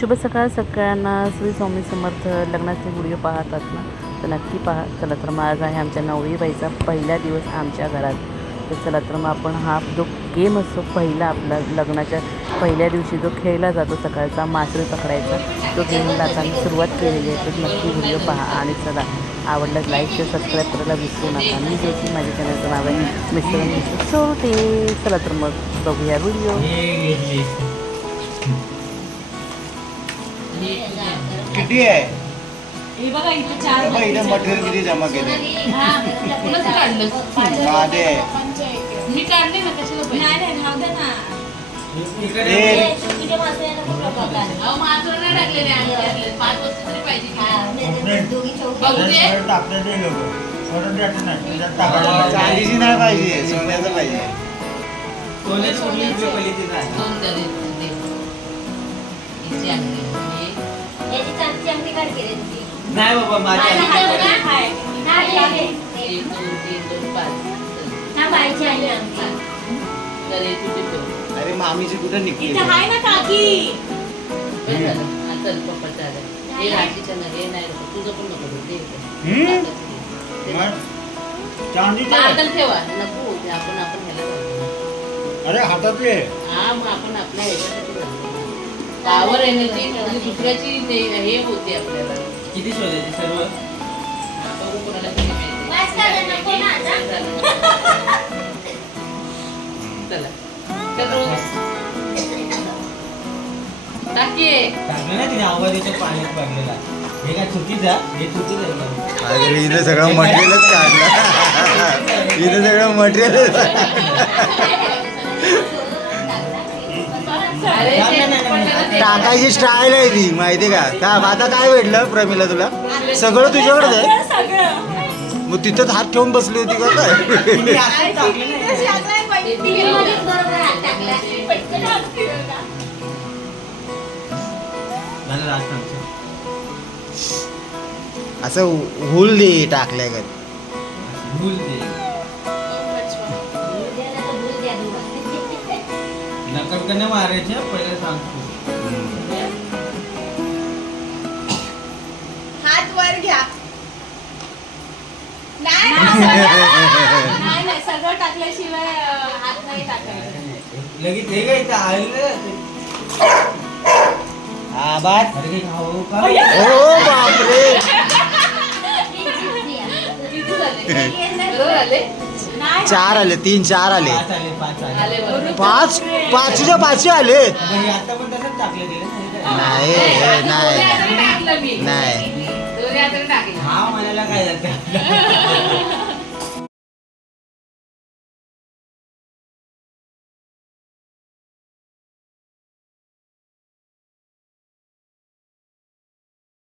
शुभ सकाळ सगळ्यांना. श्री स्वामी समर्थ लग्नाचे व्हिडिओ पाहतात ना तर नक्की पाहा. चला तर मग आज आहे आमच्या नवरीबाईचा पहिला दिवस आमच्या घरात. तर चला तर मग आपण हा जो गेम असतो पहिला आपला लग्नाच्या पहिल्या दिवशी जो खेळला जातो सकाळचा मासळी पकडायचा तो गेमला आता आम्ही सुरुवात केलेली आहे. तर नक्की व्हिडिओ पहा. आणि चला आवडल्यास लाईक शेअर सबस्क्राईब करायला विसरू नका. मी देखील माझ्या चॅनलचं नाव आहे मिस्टर मिस्टर सोडते चला तर मग बघूया व्हिडिओ. किती? आहे? हे बघा इथे चार बघा इथे मटेरियल किती जमा केले? कुणाचं काढलं? माझे मी काढले ना कशाला? नाही नाही राहू दे ना. हे चुकीच्या माणसाला नको प्रकार. अहो, माझं नाही टाकलेले आम्ही टाकले. पाच वस्तू तरी पाहिजे की हा, नाही? बघू दे. चांदीची नाही पाहिजे. सोन्याचं पाहिजे. दोन झाले, दे. हिची आणली. नाही बाबा हे. अरे मामीची कुठे निघली इथं हाय ना काकी. हा. हे हे ठेवा. नको आपण आपण. अरे हातातले हा मग आपण आपल्या पॉवर एनर्जी दुसऱ्याची ने- हे होते आपल्याला किती शोधायचे सर्व बघू कोणाला किती मिळते. ना. चला. टाकलं तिने आवाज येतो पाण्यात पडलेला हे काय चुकीचा हे चुकीचं आहे बाबा. अरे हिने सगळं मटेरियलच काढलं हिने सगळं मटेरियल टाकायची स्टाईल आहे ती माहिती का? का आता काय भेटलं प्रमिला तुला? सगळं तुझ्याकडेच आहे? मग तिथंच हात ठेवून बसली होती का काय. असं हुल दे टाकल्या का भूल दे. नकडकने मारायचे पहिलं सांगतो. हात वर घ्या. नाही नाही नाही. सगळं टाकल्याशिवाय अं, हात नाही टाकायचं. लगेच हे काय इथं आलं आबाद अरे काही खाऊ का? ओ बापरे. किती झाले. बरोबर आले? नाही चार आले तीन चार आले. पाच आले पाच आले. आले बरोबर पाच? पाचच्या पाचशे आले? नाही नाही. हाताने टाकलं. मी नाही हा काय